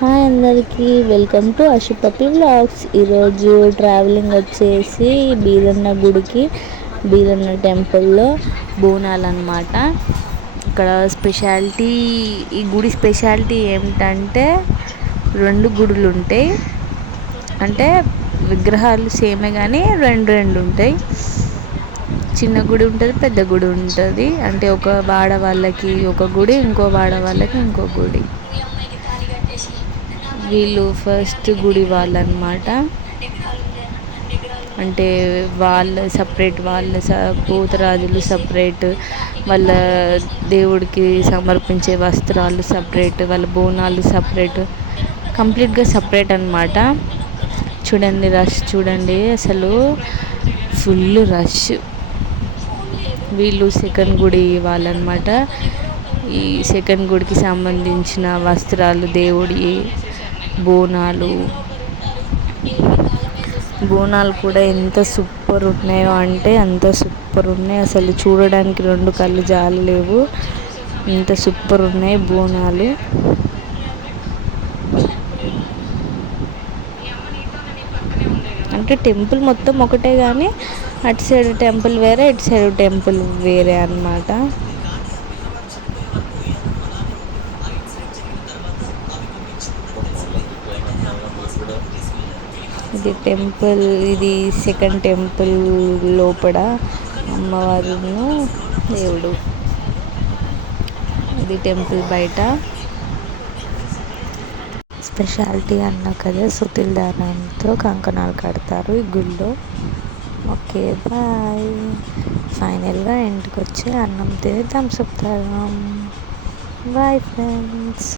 Hi అందరికీ welcome to Ashupappi blogs ఈరోజు travelling వచ్చేసి బీరన్న గుడికి బీరన్న టెంపుల్లో బోనాలు అనమాట ఇక్కడ స్పెషాలిటీ ఈ గుడి స్పెషాలిటీ ఏమిటంటే రెండు గుడులు ఉంటాయి అంటే విగ్రహాలు సేమే కానీ రెండు రెండు ఉంటాయి చిన్న గుడి ఉంటుంది పెద్ద గుడి ఉంటుంది. అంటే ఒక వాడ వాళ్ళకి ఒక గుడి ఇంకో వాడ వాళ్ళకి ఇంకో గుడి. వీళ్ళు ఫస్ట్ గుడి వాళ్ళు అనమాట అంటే వాళ్ళ సపరేట్ వాళ్ళ స పోతరాజులు సపరేట్ వాళ్ళ దేవుడికి సమర్పించే వస్త్రాలు సపరేట్ వాళ్ళ బోనాలు సపరేట్ కంప్లీట్గా సపరేట్ అనమాట చూడండి రష్ చూడండి అసలు ఫుల్ రష్ వీళ్ళు సెకండ్ గుడి వాళ్ళనమాట ఈ సెకండ్ గుడికి సంబంధించిన వస్త్రాలు దేవుడి బోనాలు. బోనాలు కూడా ఎంత సూపర్ ఉన్నాయో అంటే అంత సూపర్ ఉన్నాయి అసలు చూడడానికి రెండు కళ్ళు జాలలేవు ఎంత సూపర్ ఉన్నాయి బోనాలు. అంటే టెంపుల్ మొత్తం ఒకటే కానీ అటు సైడ్ టెంపుల్ వేరే ఇటు సైడ్ టెంపుల్ వేరే అనమాట ఇది టెంపుల్ ఇది సెకండ్ టెంపుల్ లోపల అమ్మవారును దేవుడు. ఇది టెంపుల్ బయట. స్పెషాలిటీ అన్న కదా సుతిల్ దారంతో కంకణాలు కడతారు ఈ గుళ్ళో. Okay bye. ఫైనల్గా ఇంటికి వచ్చి అన్నం తిని థమ్స్అప్ తాగాం బాయ్ ఫ్రెండ్స్.